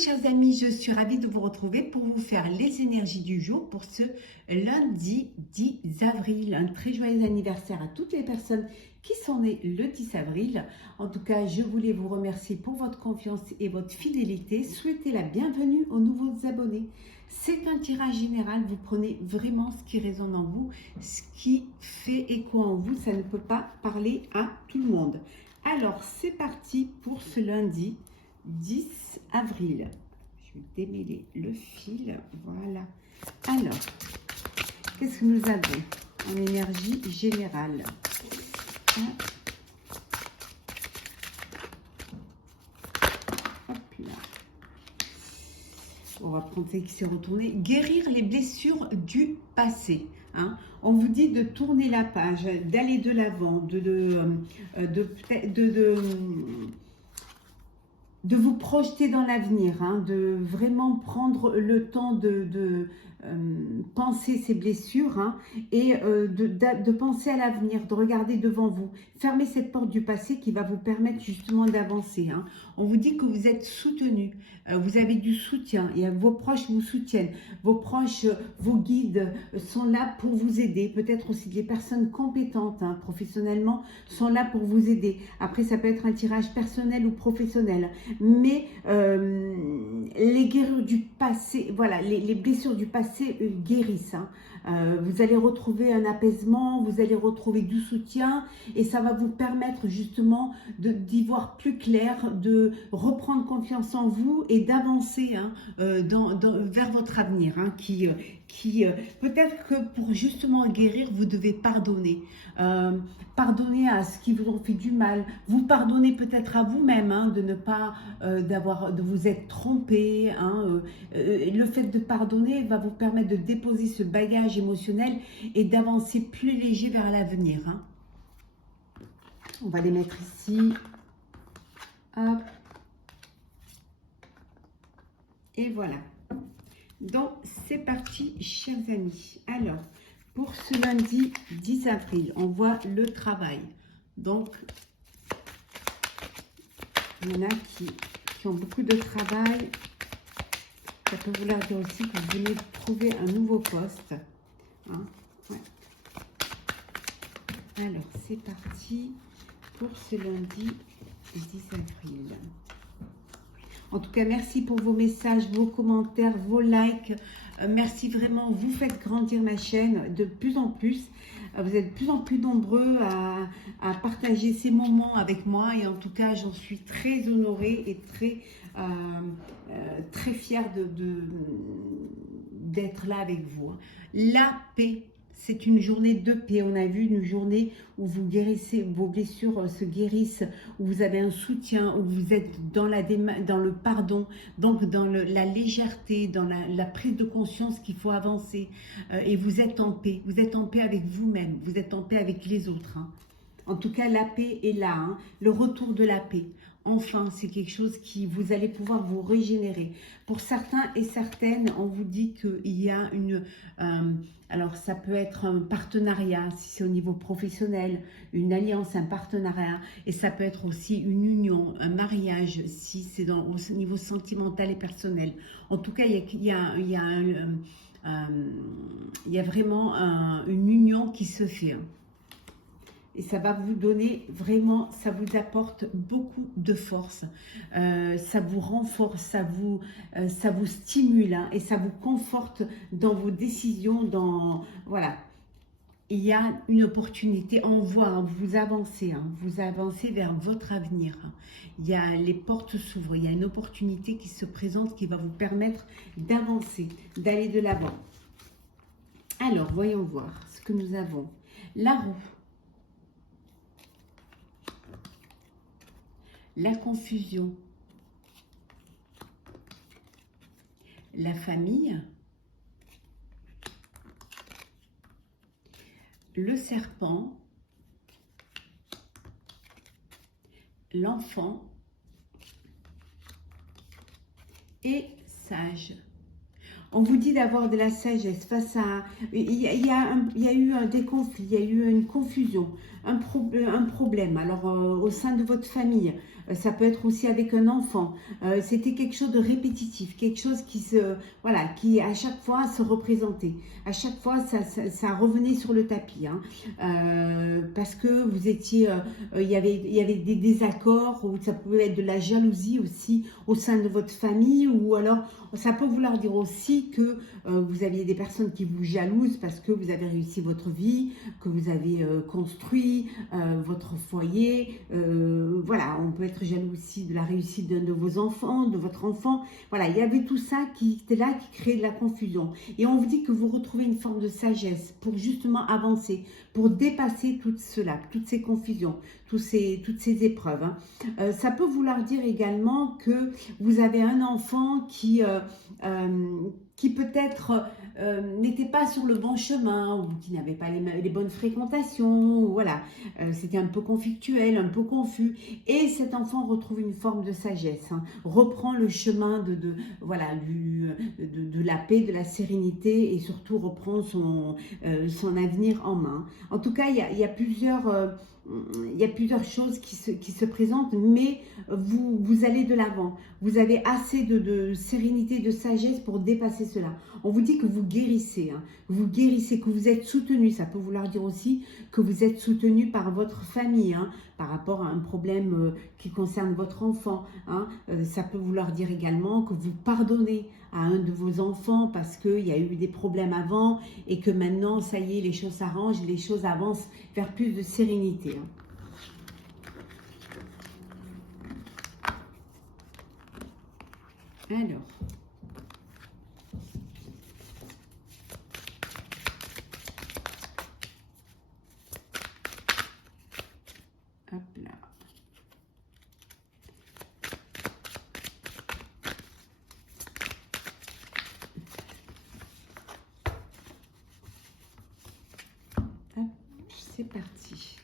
chers amis, je suis ravie de vous retrouver pour vous faire les énergies du jour pour ce lundi 10 avril. Un très joyeux anniversaire à toutes les personnes qui sont nées le 10 avril. En tout cas, je voulais vous remercier pour votre confiance et votre fidélité. Souhaitez la bienvenue aux nouveaux abonnés. C'est un tirage général, vous prenez vraiment ce qui résonne en vous, ce qui fait écho en vous, ça ne peut pas parler à tout le monde. Alors, c'est parti pour ce lundi 10 avril. Je vais démêler le fil. Voilà. Alors, qu'est-ce que nous avons en énergie générale? Hop là. On va prendre ça qui s'est retourné. Guérir les blessures du passé. Hein. On vous dit de tourner la page, d'aller de l'avant, de vous projeter dans l'avenir, hein, de vraiment prendre le temps de penser ces blessures, hein, et de penser à l'avenir, de regarder devant vous. Fermez cette porte du passé qui va vous permettre justement d'avancer. Hein. On vous dit que vous êtes soutenu, vous avez du soutien, et vos proches vous soutiennent, vos proches, vos guides sont là pour vous aider, peut-être aussi des personnes compétentes, hein, professionnellement, sont là pour vous aider. Après, ça peut être un tirage personnel ou professionnel. Mais les guerres du passé, voilà, les blessures du passé guérissent. Hein. Vous allez retrouver un apaisement, vous allez retrouver du soutien et ça va vous permettre justement d'y voir plus clair, de reprendre confiance en vous et d'avancer, hein, vers votre avenir, hein, peut-être que pour justement guérir, vous devez pardonner. Pardonner à ce qui vous ont fait du mal. Vous pardonnez peut-être à vous-même, hein, de ne pas de vous être trompé. Hein, le fait de pardonner va vous permettre de déposer ce bagage émotionnel et d'avancer plus léger vers l'avenir. Hein. On va les mettre ici. Hop. Et voilà. Donc, c'est parti, chers amis. Alors, pour ce lundi 10 avril, on voit le travail. Donc, il y en a qui ont beaucoup de travail. Ça peut vouloir dire aussi que vous venez de trouver un nouveau poste. Hein, ouais. Alors, c'est parti pour ce lundi 10 avril. En tout cas, merci pour vos messages, vos commentaires, vos likes. Merci vraiment, vous faites grandir ma chaîne de plus en plus. Vous êtes de plus en plus nombreux à partager ces moments avec moi. Et en tout cas, j'en suis très honorée et très fière d'être là avec vous. La paix. C'est une journée de paix. On a vu une journée où vous guérissez, vos blessures se guérissent, où vous avez un soutien, où vous êtes dans le pardon, donc dans la légèreté, dans la prise de conscience qu'il faut avancer. Et vous êtes en paix. Vous êtes en paix avec vous-même. Vous êtes en paix avec les autres. Hein. En tout cas, la paix est là. Hein. Le retour de la paix. Enfin, c'est quelque chose qui vous allez pouvoir vous régénérer. Pour certains et certaines, on vous dit qu'il y a alors ça peut être un partenariat, si c'est au niveau professionnel, une alliance, un partenariat, et ça peut être aussi une union, un mariage, si c'est au niveau sentimental et personnel. En tout cas, il y a vraiment une union qui se fait. Hein. Et ça va vous donner vraiment, ça vous apporte beaucoup de force, ça vous renforce, ça vous stimule, hein, et ça vous conforte dans vos décisions, voilà. Il y a une opportunité, on voit, hein, vous avancez vers votre avenir. Hein. Les portes s'ouvrent, il y a une opportunité qui se présente qui va vous permettre d'avancer, d'aller de l'avant. Alors, voyons voir ce que nous avons. La roue. La confusion, la famille, le serpent, l'enfant et sage. On vous dit d'avoir de la sagesse face à... Il y a eu des conflits, il y a eu une confusion, un problème. Alors, au sein de votre famille, ça peut être aussi avec un enfant. C'était quelque chose de répétitif, quelque chose qui voilà, qui à chaque fois se représentait. À chaque fois, ça revenait sur le tapis, hein. Parce que vous étiez, il y avait des désaccords, ou ça pouvait être de la jalousie aussi au sein de votre famille, ou alors ça peut vouloir dire aussi que vous aviez des personnes qui vous jalousent parce que vous avez réussi votre vie, que vous avez construit votre foyer. Voilà, on peut être jaloux aussi de la réussite d'un de vos enfants, de votre enfant. Voilà, il y avait tout ça qui était là, qui créait de la confusion. Et on vous dit que vous retrouvez une forme de sagesse pour justement avancer, pour dépasser tout cela, toutes ces confusions, toutes ces épreuves, hein. Ça peut vouloir dire également que vous avez un enfant qui peut-être n'était pas sur le bon chemin, ou qui n'avait pas les bonnes fréquentations, ou voilà, c'était un peu conflictuel, un peu confus, et cet enfant retrouve une forme de sagesse, hein, reprend le chemin voilà, de la paix, de la sérénité, et surtout reprend son avenir en main. En tout cas, il y a plusieurs choses qui se présentent, mais vous allez de l'avant. Vous avez assez de sérénité, de sagesse pour dépasser cela. On vous dit que vous guérissez, hein. Vous guérissez, que vous êtes soutenu. Ça peut vouloir dire aussi que vous êtes soutenu par votre famille, hein, par rapport à un problème qui concerne votre enfant, hein. Ça peut vouloir dire également que vous pardonnez à un de vos enfants parce qu'il y a eu des problèmes avant et que maintenant, ça y est, les choses s'arrangent, les choses avancent vers plus de sérénité, hein. Alors, hop là. Hop, c'est parti.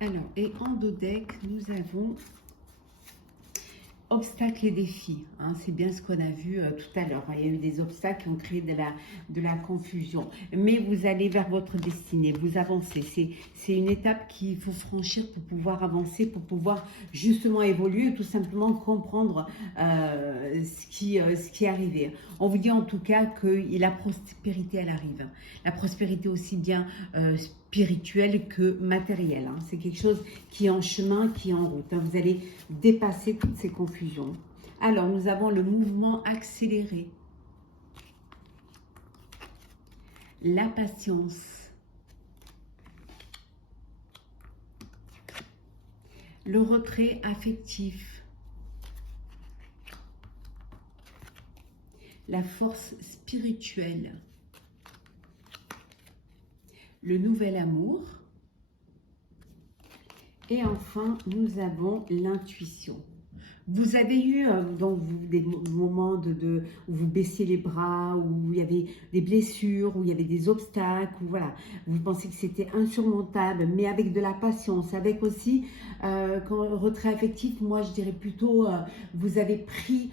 Alors, et en dos deck, nous avons obstacles et défis, hein, c'est bien ce qu'on a vu tout à l'heure. Il y a eu des obstacles qui ont créé de la confusion. Mais vous allez vers votre destinée, vous avancez. C'est une étape qu'il faut franchir pour pouvoir avancer, pour pouvoir justement évoluer, tout simplement comprendre ce qui est arrivé. On vous dit en tout cas que la prospérité, elle arrive. La prospérité aussi bien spirituelle que matérielle, hein. C'est quelque chose qui est en chemin, qui est en route, hein. Vous allez dépasser toutes ces confusions. Alors, nous avons le mouvement accéléré, la patience, le retrait affectif, la force spirituelle, le nouvel amour, et enfin, nous avons l'intuition. Vous avez eu donc des moments où vous baissiez les bras, où il y avait des blessures, où il y avait des obstacles, où voilà, vous pensez que c'était insurmontable, mais avec de la patience, avec aussi, quand retrait affectif, moi je dirais plutôt, vous avez pris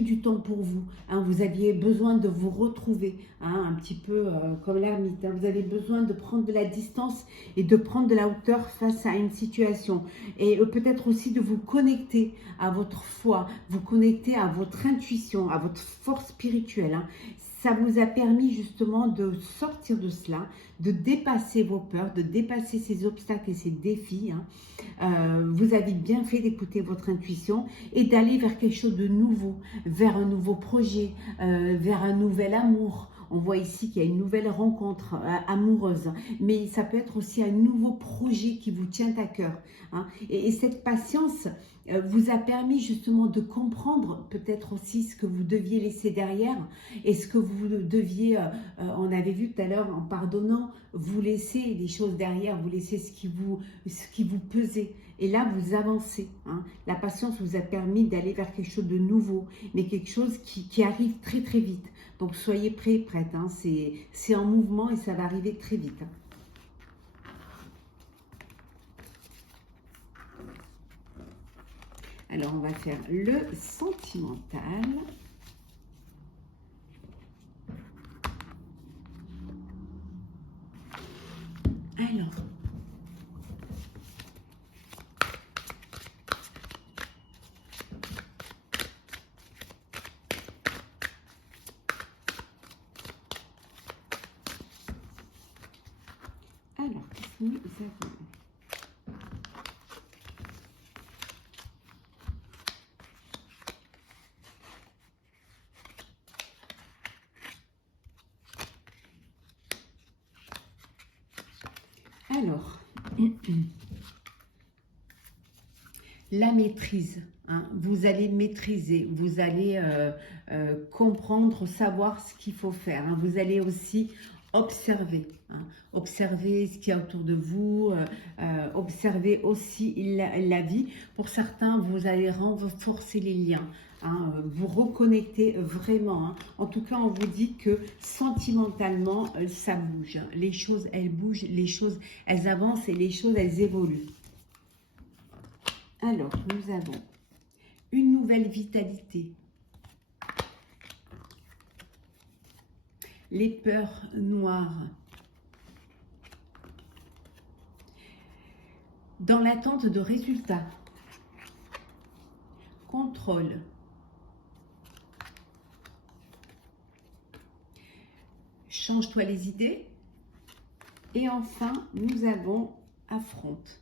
du temps pour vous, hein, vous aviez besoin de vous retrouver, hein, un petit peu comme l'ermite, hein, vous avez besoin de prendre de la distance et de prendre de la hauteur face à une situation, et peut-être aussi de vous connecter à votre foi, vous connecter à votre intuition, à votre force spirituelle, hein. Ça vous a permis justement de sortir de cela, de dépasser vos peurs, de dépasser ces obstacles et ces défis, hein. Vous avez bien fait d'écouter votre intuition et d'aller vers quelque chose de nouveau, vers un nouveau projet, vers un nouvel amour. On voit ici qu'il y a une nouvelle rencontre amoureuse, mais ça peut être aussi un nouveau projet qui vous tient à cœur, hein. Et cette patience vous a permis justement de comprendre peut-être aussi ce que vous deviez laisser derrière et ce que vous deviez, on avait vu tout à l'heure, en pardonnant, vous laissez les choses derrière, vous laissez ce qui vous pesait. Et là, vous avancez, hein. La patience vous a permis d'aller vers quelque chose de nouveau, mais quelque chose qui arrive très très vite. Donc soyez prêts, prêtes, hein. C'est en mouvement et ça va arriver très vite, hein. Alors, on va faire le sentimental. Alors, qu'est-ce que nous avons? Alors, la maîtrise, hein, vous allez maîtriser, vous allez comprendre, savoir ce qu'il faut faire, hein, vous allez aussi observer, hein, observer ce qu'il y a autour de vous, observer aussi la vie. Pour certains, vous allez renforcer les liens, hein, vous reconnecter vraiment, hein. En tout cas, on vous dit que sentimentalement, ça bouge, hein. Les choses, elles bougent, les choses, elles avancent et les choses, elles évoluent. Alors, nous avons une nouvelle vitalité, les peurs noires, dans l'attente de résultats, contrôle, change-toi les idées, et enfin, nous avons affronte.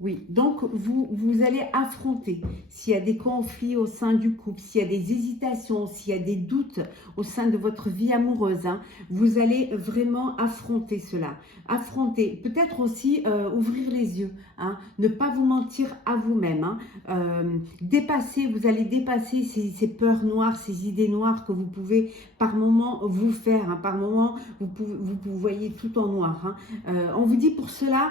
Oui, donc vous allez affronter s'il y a des conflits au sein du couple, s'il y a des hésitations, s'il y a des doutes au sein de votre vie amoureuse, hein, vous allez vraiment affronter cela. Affronter, peut-être aussi ouvrir les yeux, hein, ne pas vous mentir à vous-même, hein, dépasser, vous allez dépasser ces peurs noires, ces idées noires que vous pouvez par moment vous faire, hein, par moment vous voyez tout en noir, hein. On vous dit pour cela,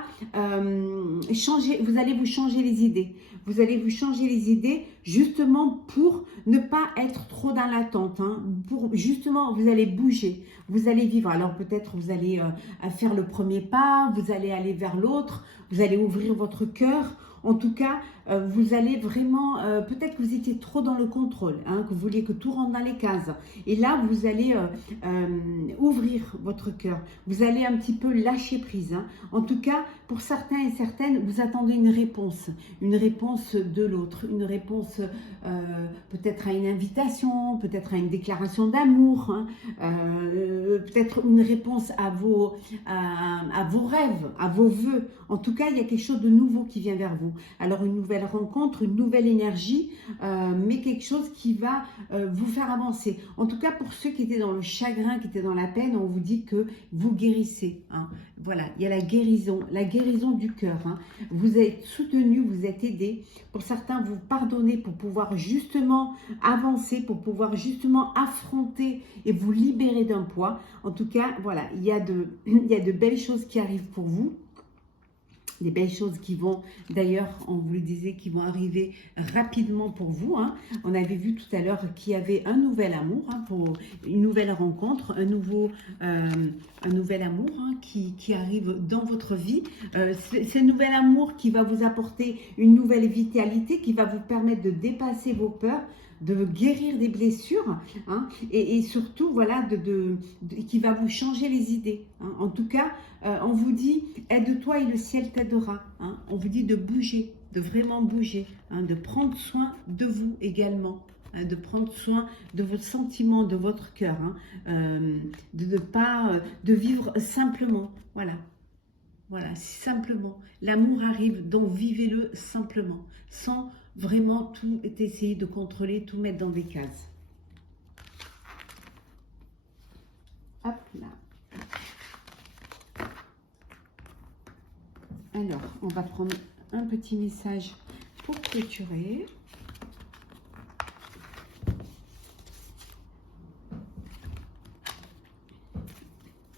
vous allez vous changer les idées. Vous allez vous changer les idées justement pour ne pas être trop dans l'attente, hein, pour justement, vous allez bouger, vous allez vivre. Alors peut-être vous allez faire le premier pas, vous allez aller vers l'autre, vous allez ouvrir votre cœur. En tout cas, vous allez vraiment, peut-être que vous étiez trop dans le contrôle, hein, que vous vouliez que tout rentre dans les cases. Et là, vous allez ouvrir votre cœur. Vous allez un petit peu lâcher prise, hein. En tout cas, pour certains et certaines, vous attendez une réponse de l'autre, une réponse peut-être à une invitation, peut-être à une déclaration d'amour, hein, peut-être une réponse à vos rêves, à vos vœux. En tout cas, il y a quelque chose de nouveau qui vient vers vous. Alors une nouvelle rencontre, une nouvelle énergie, mais quelque chose qui va vous faire avancer. En tout cas, pour ceux qui étaient dans le chagrin, qui étaient dans la peine, on vous dit que vous guérissez, hein. Voilà, il y a la guérison du cœur, hein. Vous êtes soutenu, vous êtes aidé. Pour certains, vous pardonnez pour pouvoir justement avancer, pour pouvoir justement affronter et vous libérer d'un poids. En tout cas, voilà, il y a de belles choses qui arrivent pour vous. Des belles choses qui vont, d'ailleurs, on vous le disait, qui vont arriver rapidement pour vous, hein. On avait vu tout à l'heure qu'il y avait un nouvel amour, hein, pour une nouvelle rencontre, un nouvel amour, hein, qui arrive dans votre vie. C'est un nouvel amour qui va vous apporter une nouvelle vitalité, qui va vous permettre de dépasser vos peurs, de guérir des blessures, hein, et surtout, voilà, qui va vous changer les idées, hein. En tout cas, on vous dit, aide-toi et le ciel t'aidera, hein. On vous dit de bouger, de vraiment bouger, hein, de prendre soin de vous également, hein, de prendre soin de vos sentiments, de votre cœur, hein, de vivre simplement, voilà. Voilà, simplement. L'amour arrive, donc vivez-le simplement, sans vraiment tout essayer de contrôler, tout mettre dans des cases. Hop là. Alors, on va prendre un petit message pour clôturer.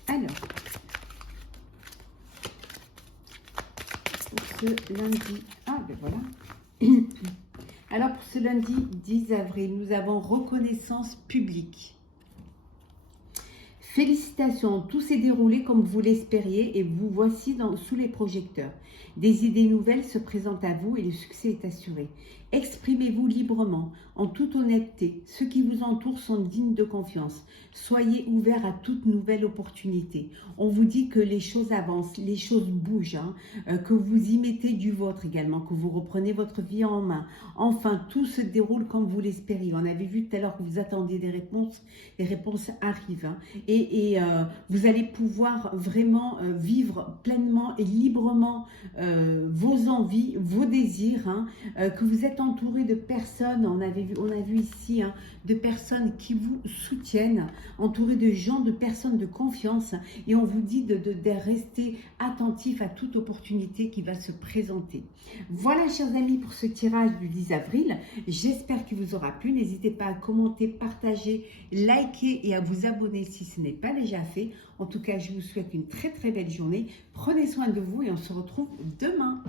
Alors, ce lundi, ben voilà. Alors pour ce lundi 10 avril, nous avons reconnaissance publique. Félicitations, tout s'est déroulé comme vous l'espériez et vous voici sous les projecteurs. Des idées nouvelles se présentent à vous et le succès est assuré. Exprimez-vous librement, en toute honnêteté. Ceux qui vous entourent sont dignes de confiance. Soyez ouverts à toute nouvelle opportunité. On vous dit que les choses avancent, les choses bougent, hein, que vous y mettez du vôtre également, que vous reprenez votre vie en main. Enfin, tout se déroule comme vous l'espériez. On avait vu tout à l'heure que vous attendiez des réponses. Les réponses arrivent, hein, et vous allez pouvoir vraiment vivre pleinement et librement vos envies, vos désirs, hein, que vous êtes entouré de personnes, on a vu ici, hein, de personnes qui vous soutiennent, entouré de gens, de personnes de confiance, et on vous dit de rester attentif à toute opportunité qui va se présenter. Voilà, chers amis, pour ce tirage du 10 avril. J'espère qu'il vous aura plu. N'hésitez pas à commenter, partager, liker et à vous abonner si ce n'est pas déjà fait. En tout cas, je vous souhaite une très très belle journée. Prenez soin de vous et on se retrouve demain.